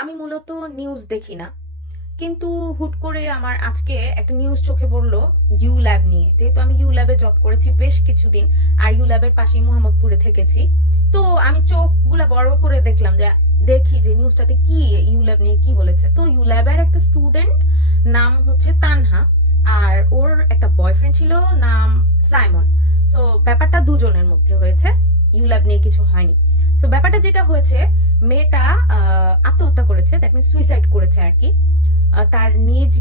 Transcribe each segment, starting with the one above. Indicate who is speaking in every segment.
Speaker 1: আমি মূলত নিউজ দেখি না। কিন্তু হুট করে আমার আজকে একটা নিউজ চোখে পড়ল ইউ ল্যাব নিয়ে। যেহেতু আমি ইউ ল্যাবে জব করেছি বেশ কিছুদিন, আর ইউ ল্যাবের পাশেই মোহাম্মদপুরে থেকেছি। তো আমি চোখগুলা বড় করে দেখলাম যে, দেখি যে নিউজটাতে কি ইউ ল্যাব নিয়ে কি বলেছে। তো ইউ ল্যাবের একটা স্টুডেন্ট নাম হচ্ছে তানহা, আর ওর একটা বয়ফ্রেন্ড ছিল নাম সাইমন। সো ব্যাপারটা দুজনের মধ্যে হয়েছে। ইউ ল্যাব নিয়ে কিছু হয়নি। সো ব্যাপারটা যেটা হয়েছে মেয়েটা আত্মহত্যা করেছে দ্যাট মিন সুইসাইড করেছে আর কি। তার নিজ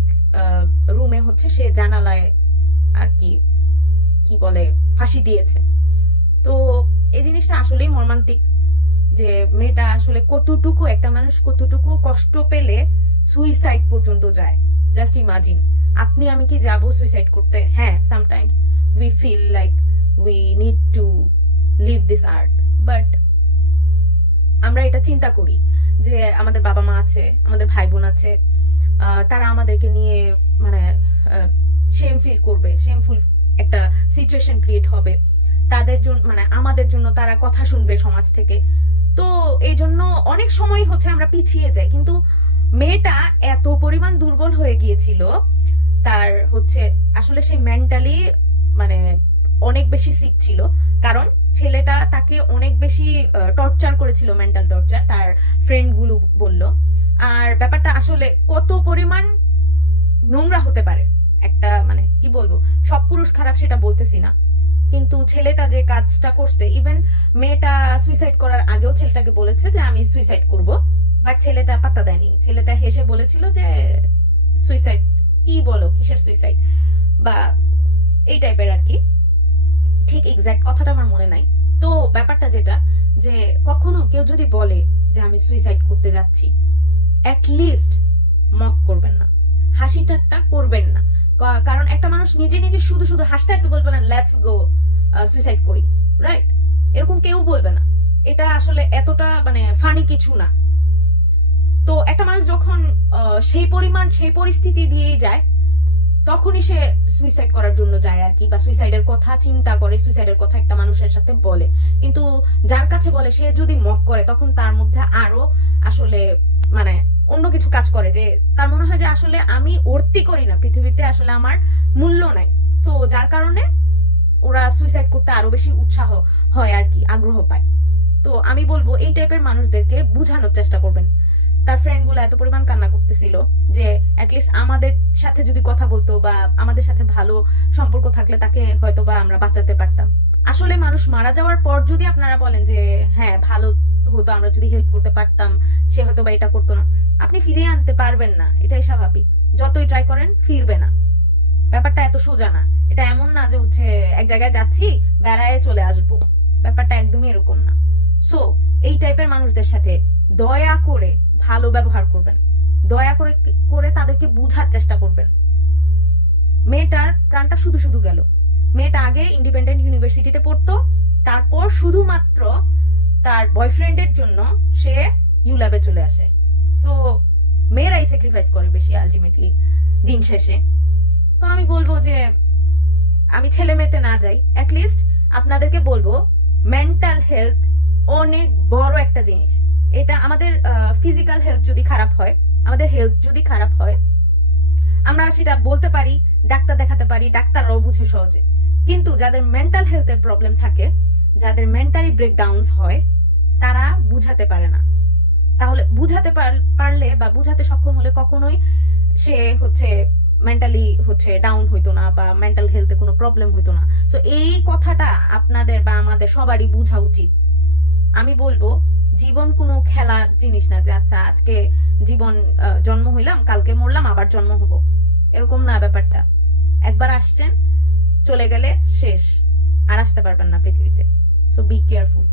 Speaker 1: রুমে হচ্ছে সে জানালায় আর কি কি বলে, ফাঁসি দিয়েছে। তো এই জিনিসটা আসলেই মর্মান্তিক যে মেয়েটা আসলে কতটুকু, একটা মানুষ কতটুকু কষ্ট পেলে সুইসাইড পর্যন্ত যায়। জাস্ট ইমাজিন আপনি, আমি কি যাব সুইসাইড করতে? হ্যাঁ sometimes we feel like we need to leave this earth but আমরা এটা চিন্তা করি যে আমাদের বাবা মা আছে, আমাদের ভাই বোন আছে তারা আমাদেরকে নিয়ে মানে সেম ফিল করবে শেমফুল একটা সিচুয়েশন ক্রিয়েট হবে। তাদের জন্য মানে আমাদের জন্য তারা কথা শুনবে সমাজ থেকে। তো এই জন্য অনেক সময় হচ্ছে আমরা পিছিয়ে যাই। কিন্তু মেয়েটা এত পরিমাণ দুর্বল হয়ে গিয়েছিল, তার হচ্ছে আসলে সে মেন্টালি মানে অনেক বেশি সিক ছিল। কারণ ছেলেটা তাকে অনেক বেশি টর্চার করেছিল মেন্টাল টর্চার তার ফ্রেন্ডগুলো বলল। আর ব্যাপারটা আসলে কত পরিমাণ নোংরা হতে পারে, একটা মানে কি বলব, সব পুরুষ খারাপ সেটা বলতেছি না। কিন্তু ছেলেটা যে কাজটা করছে ইভেন মেয়েটা সুইসাইড করার আগেও ছেলেটাকে বলেছে যে, আমি সুইসাইড করব। বাট ছেলেটা পাত্তা দেয়নি। ছেলেটা হেসে বলেছিল যে সুইসাইড কি বলো, কিসের সুইসাইড বা এই টাইপের আর কি। ঠিক এক্সাক্ট কথাটা আমার মনে নাই। তো ব্যাপারটা যেটা, যে কখনো কেউ যদি বলে যে আমি সুইসাইড করতে যাচ্ছি অ্যাট লিস্ট মক করবেন না। হাসি ঠাট্টা করবেন না। কারণ একটা মানুষ নিজে নিজে শুধু শুধু হাসতে হাসতে বলবে না লেটস গো সুইসাইড করি রাইট এরকম কেউ বলবে না। এটা আসলে এতটা মানে ফানি কিছু না। তো একটা মানুষ যখন সেই পরিমাণ, সেই পরিস্থিতি দিয়েই যায় তখনই সে সুইসাইড করার জন্য যায় আর কি, বা সুইসাইডের কথা চিন্তা করে সুইসাইডের কথা একটা মানুষের সাথে বলে। কিন্তু যার কাছে বলে, সে যদি মক করে, তখন তার মধ্যে আরও আসলে মানে অন্য কিছু কাজ করে যে, তার মনে হয় যে আসলে আমি অর্তি করি না, পৃথিবীতে আসলে আমার মূল্য নাই। তো যার কারণে ওরা সুইসাইড করতে আরও বেশি উৎসাহ হয় আর কি, আগ্রহ পায়। তো আমি বলব, এই টাইপের মানুষদেরকে বুঝানোর চেষ্টা করবেন। তার ফ্রেন্ডগুলো এত পরিমাণ কান্না করতেছিল যে অ্যাটলিস্ট আমাদের সাথে যদি কথা বলতো বা আমাদের সাথে ভালো সম্পর্ক থাকলে তাকে হয়তো বা আমরা বাঁচাতে পারতাম। আসলে মানুষ মারা যাওয়ার পর যদি আপনারা বলেন যে হ্যাঁ ভালো হতো, আমরা যদি হেল্প করতে পারতাম, সে হয়তো বা এটা করতো না। আপনি ফিরিয়ে আনতে পারবেন না, এটাই স্বাভাবিক। যতই ট্রাই করেন, ফিরবে না। ব্যাপারটা এত সোজা না। এটা এমন না যে হচ্ছে এক জায়গায় যাচ্ছি, বেড়ায় চলে আসব। ব্যাপারটা একদমই এরকম না। সো এই টাইপের মানুষদের সাথে দয়া করে ভালো ব্যবহার করবেন। দয়া করে করে তাদেরকে বুঝার চেষ্টা করবেন। মেয়েটার প্রাণটা শুধু শুধু গেল। মেয়েটা আগে ইন্ডিপেন্ডেন্ট ইউনিভার্সিটিতে পড়তো, তারপর শুধুমাত্র তার বয়ফ্রেন্ডের জন্য সে ইউল্যাবে চলে আসে। সো মেয়েরাই স্যাক্রিফাইস করে বেশি আলটিমেটলি দিন শেষে। তো আমি বলব যে, আমি ছেলে মেয়েতে না যাই অ্যাটলিস্ট আপনাদেরকে বলব মেন্টাল হেলথ অনেক বড় একটা জিনিস। এটা আমাদের ফিজিক্যাল হেলথ যদি খারাপ হয়, আমাদের হেলথ যদি খারাপ হয়, আমরা সেটা বলতে পারি, ডাক্তার দেখাতে পারি, ডাক্তাররাও বুঝে সহজে। কিন্তু যাদের মেন্টাল হেলথের প্রবলেম থাকে, যাদের মেন্টালি ব্রেকডাউনস হয়, তারা বুঝাতে পারে না। তাহলে বুঝাতে পার- পারলে বা বুঝাতে সক্ষম হলে কখনোই সে হচ্ছে মেন্টালি হচ্ছে ডাউন হইতো না বা মেন্টাল হেলথে কোনো প্রবলেম হইতো না। তো এই কথাটা আপনাদের বা আমাদের সবারই বোঝা উচিত। আমি বলব জীবন কোনো খেলার জিনিস না যে আচ্ছা আজকে জীবন জন্ম হইলাম, কালকে মরলাম, আবার জন্ম হব। এরকম না ব্যাপারটা। একবার আসছেন, চলে গেলে শেষ। আর আসতে পারবেন না পৃথিবীতে। So be careful